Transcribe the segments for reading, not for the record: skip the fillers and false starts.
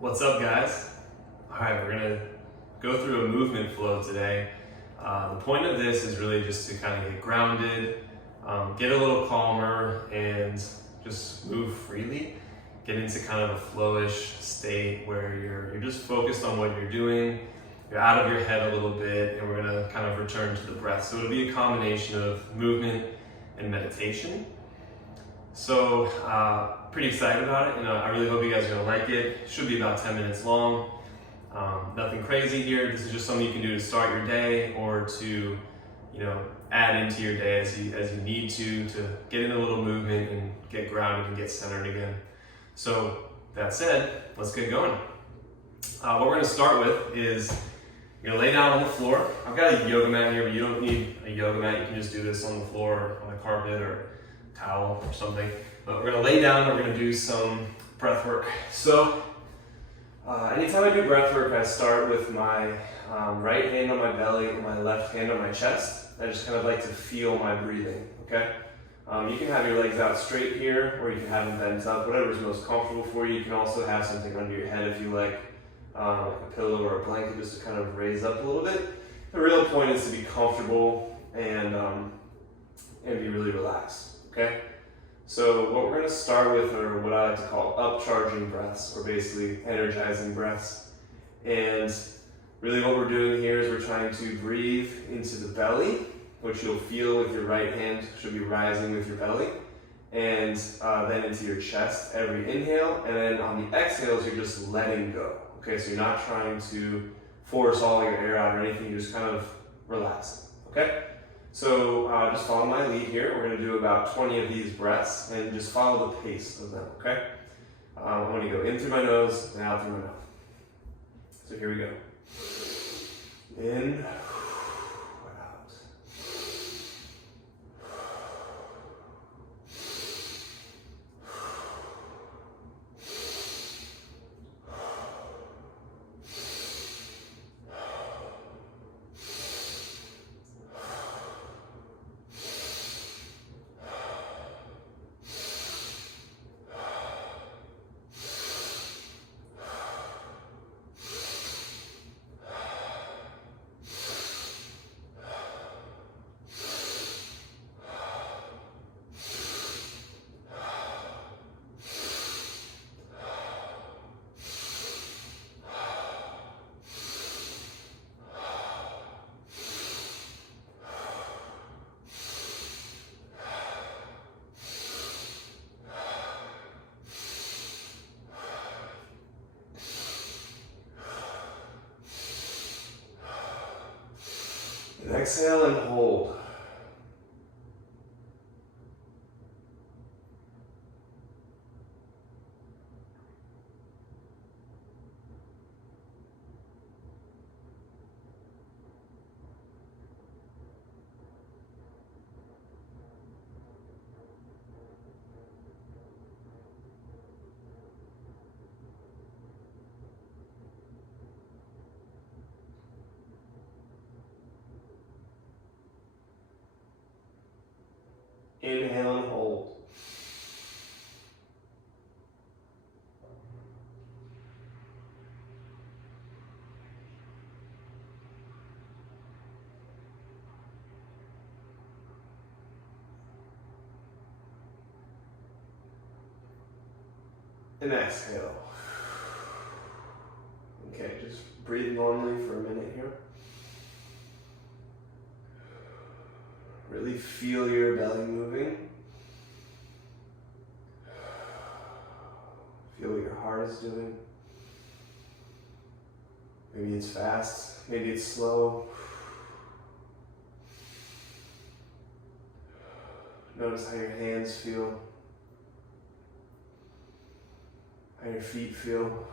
What's up, guys? All right, we're gonna go through a movement flow today. The point of this is really just to kind of get grounded, get a little calmer, and just move freely. Get into kind of a flowish state where you're just focused on what you're doing. You're out of your head a little bit, and we're gonna kind of return to the breath. So it'll be a combination of movement and meditation. So pretty excited about it. I really hope you guys are gonna like it. It should be about 10 minutes long. Nothing crazy here. This is just something you can do to start your day or to, add into your day as you need to get in a little movement and get grounded and get centered again. So that said, let's get going. What we're gonna start with is you're gonna lay down on the floor. I've got a yoga mat here, but you don't need a yoga mat. You can just do this on the floor or on a carpet or towel or something. But we're gonna lay down and we're gonna do some breath work. So anytime I do breath work, I start with my right hand on my belly and my left hand on my chest. I just kind of like to feel my breathing, okay? You can have your legs out straight here, or you can have them bent up, whatever's most comfortable for you. You can also have something under your head if you like a pillow or a blanket just to kind of raise up a little bit. The real point is to be comfortable and be really relaxed, okay? So what we're gonna start with are what I like to call upcharging breaths, or basically energizing breaths. And really what we're doing here is we're trying to breathe into the belly, which you'll feel with your right hand should be rising with your belly, and then into your chest every inhale, and then on the exhales you're just letting go. Okay, so you're not trying to force all your air out or anything, you're just kind of relaxing, okay? So just follow my lead here. We're gonna do about 20 of these breaths and just follow the pace of them, okay? I'm gonna go in through my nose and out through my mouth. So here we go. In, out. And exhale and hold. Inhale and hold. And exhale. Okay, just breathe normally for a minute here. Really feel your belly moving. Feel what your heart is doing. Maybe it's fast, maybe it's slow. Notice how your hands feel, how your feet feel,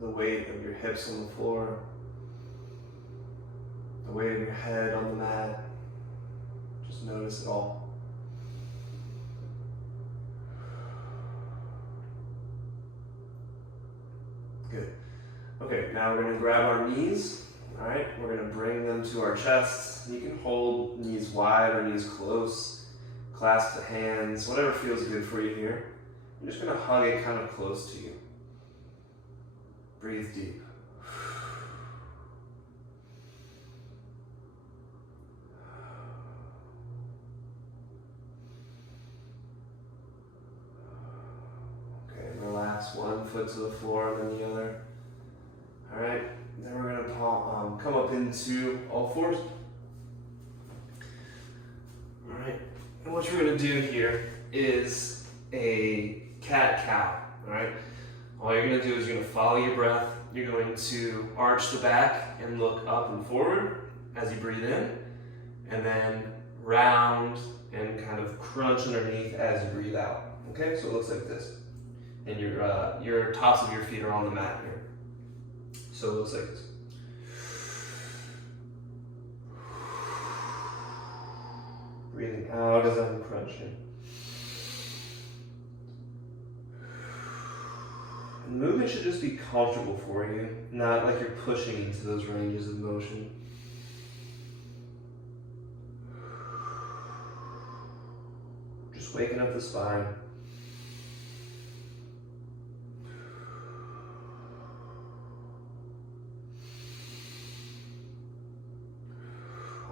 the weight of your hips on the floor, the weight of your head on the mat. Just notice it all. Good. Okay, now we're going to grab our knees. All right, we're going to bring them to our chests. You can hold knees wide or knees close. Clasp the hands, whatever feels good for you here. You're just going to hug it kind of close to you. Breathe deep. Okay, relax one foot to the floor and then the other. All right, then we're gonna come up into all fours. All right, and what you're gonna do here is a cat-cow, all right? All you're gonna do is you're gonna follow your breath. You're going to arch the back and look up and forward as you breathe in, and then round and kind of crunch underneath as you breathe out. Okay, so it looks like this. And your tops of your feet are on the mat here. So it looks like this. Breathing out as I'm crunching. The movement should just be comfortable for you, not like you're pushing into those ranges of motion. Just waking up the spine.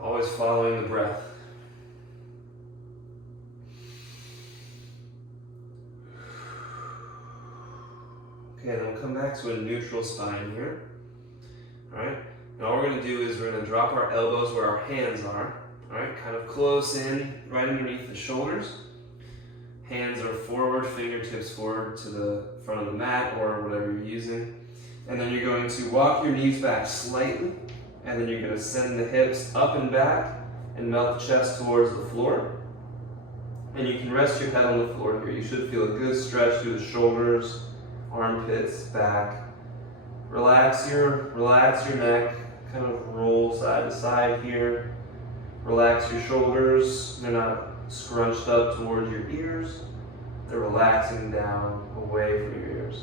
Always following the breath. Okay, then we'll come back to a neutral spine here. All right, and all we're gonna do is we're gonna drop our elbows where our hands are. All right, kind of close in, right underneath the shoulders. Hands are forward, fingertips forward to the front of the mat or whatever you're using. And then you're going to walk your knees back slightly, and then you're gonna send the hips up and back and melt the chest towards the floor. And you can rest your head on the floor here. You should feel a good stretch through the shoulders, armpits, back. Relax your neck, kind of roll side to side here. Relax your shoulders. They're not scrunched up towards your ears. They're relaxing down away from your ears.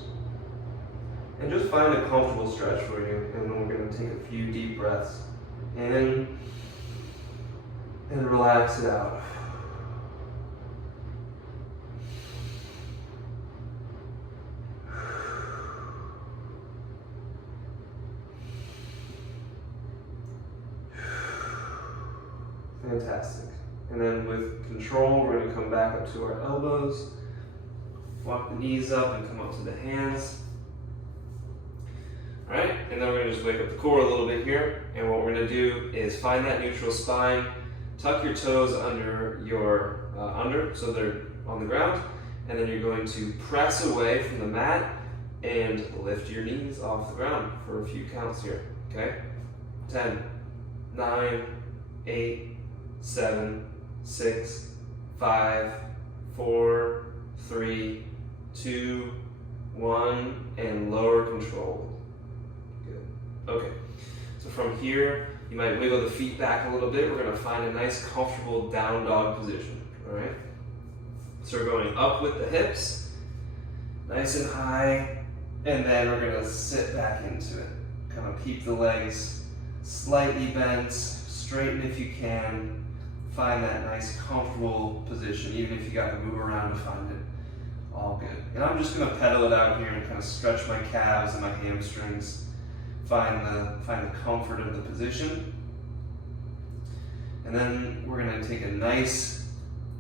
And just find a comfortable stretch for you. And then we're going to take a few deep breaths in and relax it out. Fantastic. And then with control, we're going to come back up to our elbows, walk the knees up and come up to the hands. All right, and then we're going to just wake up the core a little bit here. And what we're going to do is find that neutral spine, tuck your toes under your so they're on the ground, and then you're going to press away from the mat and lift your knees off the ground for a few counts here. Okay, 10, 9, 8, 7, 6, 5, 4, 3, 2, 1, and lower control. Good. Okay. So from here, you might wiggle the feet back a little bit. We're going to find a nice, comfortable down dog position. All right. So we're going up with the hips, nice and high, and then we're going to sit back into it. Kind of keep the legs slightly bent, straighten if you can. Find that nice, comfortable position, even if you got to move around to find it. All good. And I'm just going to pedal it out here and kind of stretch my calves and my hamstrings. Find the comfort of the position. And then we're going to take a nice,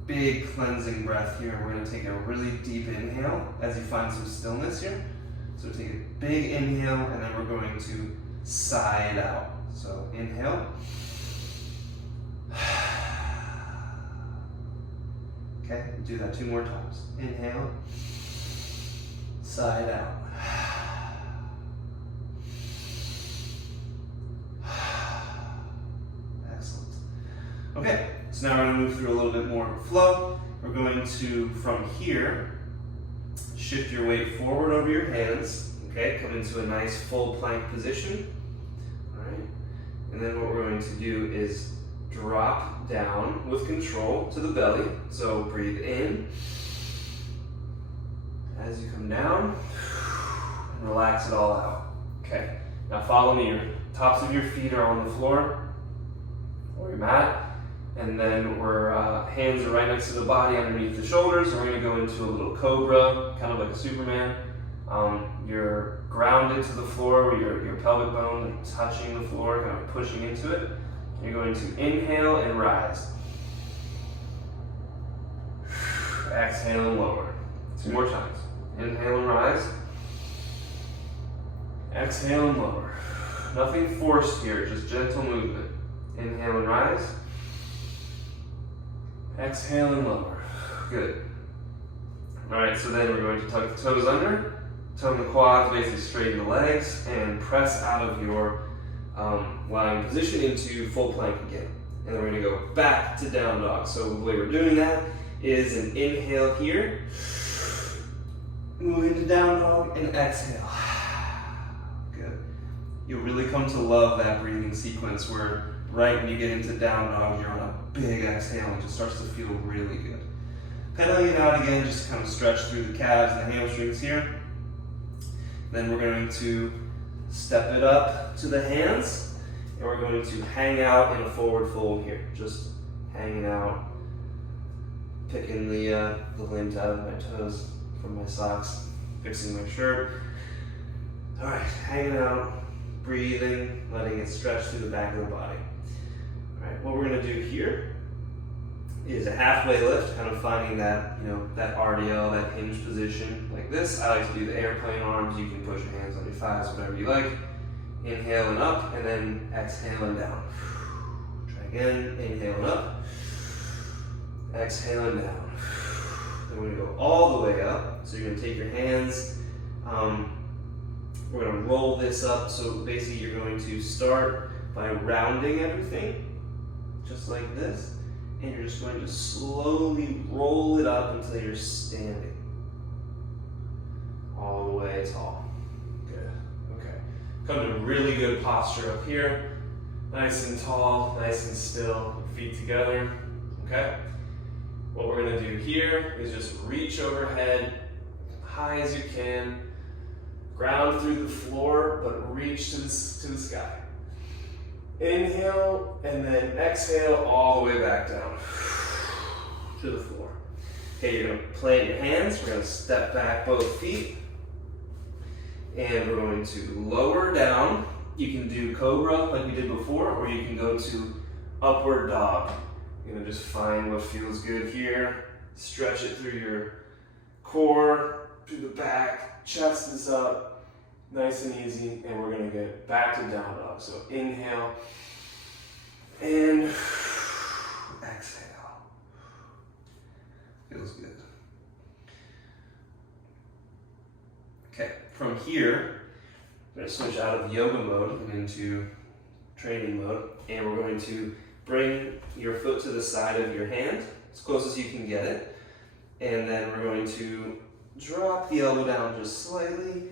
big cleansing breath here. We're going to take a really deep inhale as you find some stillness here. So take a big inhale, and then we're going to sigh it out. So inhale. Okay, do that 2 more times. Inhale, sigh it out. Excellent. Okay, so now we're going to move through a little bit more flow. We're going to, from here, shift your weight forward over your hands. Okay, come into a nice full plank position. All right, and then what we're going to do is drop down with control to the belly. So breathe in as you come down and relax it all out. Okay, now follow me. Your tops of your feet are on the floor or your mat, and then hands are right next to the body underneath the shoulders. We're going to go into a little Cobra, kind of like a Superman. You're grounded to the floor, where your pelvic bone is touching the floor, kind of pushing into it. You're going to inhale and rise. Exhale and lower. 2 more times. Inhale and rise. Exhale and lower. Nothing forced here, just gentle movement. Inhale and rise. Exhale and lower. Good. All right, so then we're going to tuck the toes under, tone the quads, basically straighten the legs, and press out of your lying position into full plank again. And then we're going to go back to down dog. So the way we're doing that is an inhale here, move into down dog, and exhale. Good. You'll really come to love that breathing sequence where right when you get into down dog, you're on a big exhale and it just starts to feel really good. Pedaling it out again, just kind of stretch through the calves and the hamstrings here. Then we're going to step it up to the hands, and we're going to hang out in a forward fold here. Just hanging out, picking the lint out of my toes from my socks, fixing my shirt. All right, hanging out, breathing, letting it stretch through the back of the body. All right, what we're going to do here is a halfway lift, kind of finding that, that RDL, that hinge position like this. I like to do the airplane arms. You can push your hands on your thighs, whatever you like. Inhaling up, and then exhaling down. Try again, inhaling up, exhaling down. Then we're gonna go all the way up. So you're gonna take your hands, we're gonna roll this up. So basically you're going to start by rounding everything, just like this. And you're just going to slowly roll it up until you're standing all the way tall. Good. Okay. Come to really good posture up here. Nice and tall, nice and still, feet together. Okay? What we're going to do here is just reach overhead, high as you can, ground through the floor, but reach to the sky. Inhale, and then exhale all the way back down to the floor. Okay, you're going to plant your hands. We're going to step back both feet. And we're going to lower down. You can do Cobra like we did before, or you can go to upward dog. You're going to just find what feels good here. Stretch it through your core, through the back, chest is up. Nice and easy, and we're going to get back to down dog. So inhale and exhale. Feels good. Okay, from here, we're going to switch out of yoga mode and into training mode, and we're going to bring your foot to the side of your hand, as close as you can get it, and then we're going to drop the elbow down just slightly,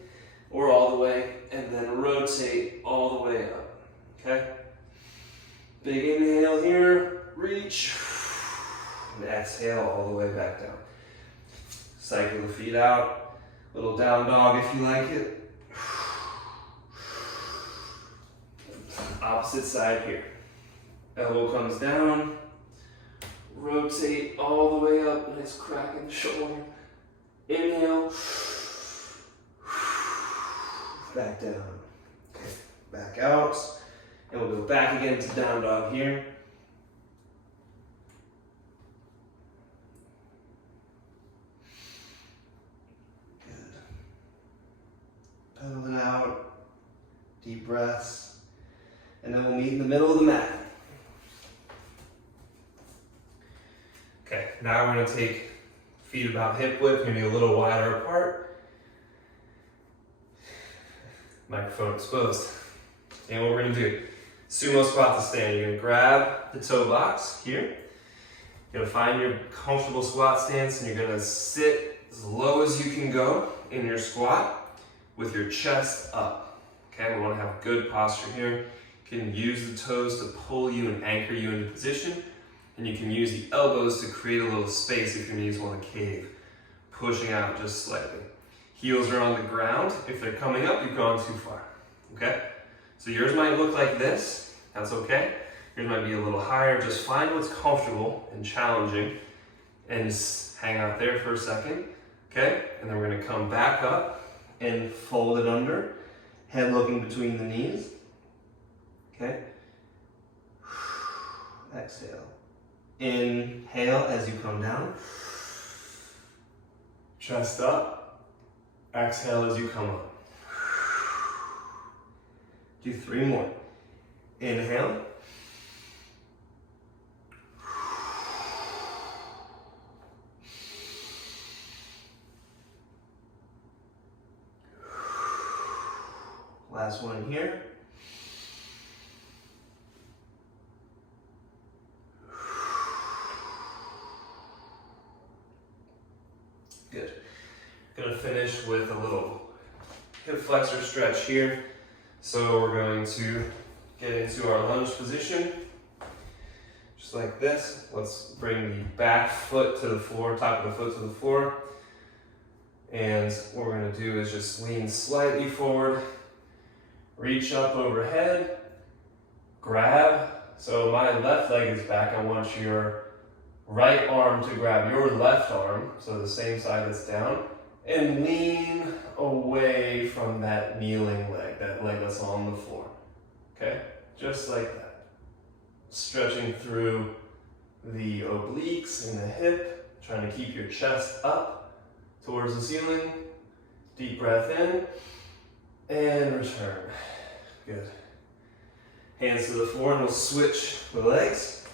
or all the way, and then rotate all the way up, okay? Big inhale here, reach, and exhale all the way back down. Cycle the feet out, little down dog if you like it. Opposite side here. Elbow comes down, rotate all the way up, nice crack in the shoulder. Inhale. Back down. Okay, back out. And we'll go back again to down dog here. Good. Pedaling out. Deep breaths. And then we'll meet in the middle of the mat. Okay, now we're going to take feet about hip width, maybe a little wider apart. Microphone exposed. And what we're going to do, sumo squat to stand. You're going to grab the toe box here. You're going to find your comfortable squat stance, and you're going to sit as low as you can go in your squat with your chest up. Okay, we want to have good posture here. You can use the toes to pull you and anchor you into position, and you can use the elbows to create a little space if your knees want to cave, pushing out just slightly. Heels are on the ground. If they're coming up, you've gone too far, okay? So yours might look like this, that's okay. Yours might be a little higher. Just find what's comfortable and challenging and just hang out there for a second, okay? And then we're gonna come back up and fold it under. Head looking between the knees. Okay. Exhale. Inhale as you come down. Chest up. Exhale as you come up. Do 3 more. Inhale. Last one here. Good. Gonna finish with a little hip flexor stretch here. So we're going to get into our lunge position, just like this. Let's bring the back foot to the floor, top of the foot to the floor. And what we're gonna do is just lean slightly forward, reach up overhead, grab. So my left leg is back. I want your right arm to grab your left arm, so the same side that's down, and lean away from that kneeling leg, that leg that's on the floor. Okay? Just like that. Stretching through the obliques and the hip, trying to keep your chest up towards the ceiling. Deep breath in, and return. Good. Hands to the floor, and we'll switch the legs.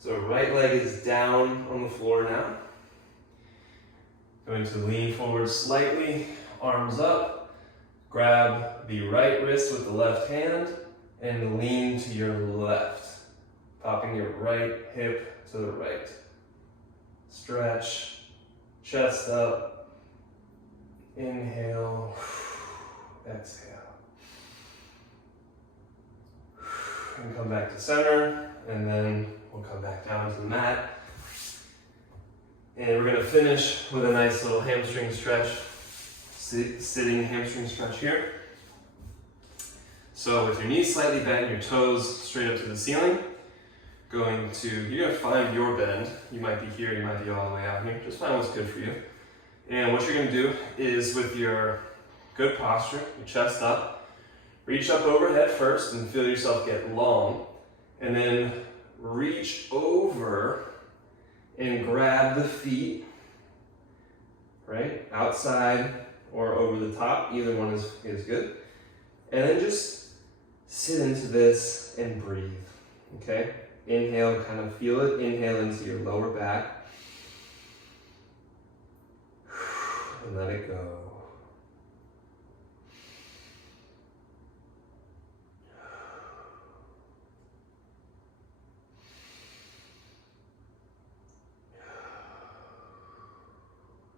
So right leg is down on the floor now. Going to lean forward slightly, arms up. Grab the right wrist with the left hand and lean to your left. Popping your right hip to the right. Stretch, chest up. Inhale, exhale. And come back to center, and then we'll come back down to the mat. And we're gonna finish with a nice little hamstring stretch, sitting hamstring stretch here. So with your knees slightly bent, your toes straight up to the ceiling, you're gonna find your bend. You might be here, you might be all the way out here. Just find what's good for you. And what you're gonna do is, with your good posture, your chest up, reach up overhead first and feel yourself get long, and then reach over and grab the feet, right? Outside or over the top, either one is good. And then just sit into this and breathe, okay? Inhale, kind of feel it. Inhale into your lower back. And let it go.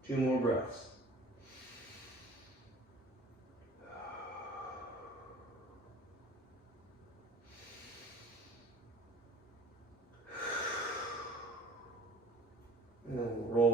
Two more breaths. And then we'll roll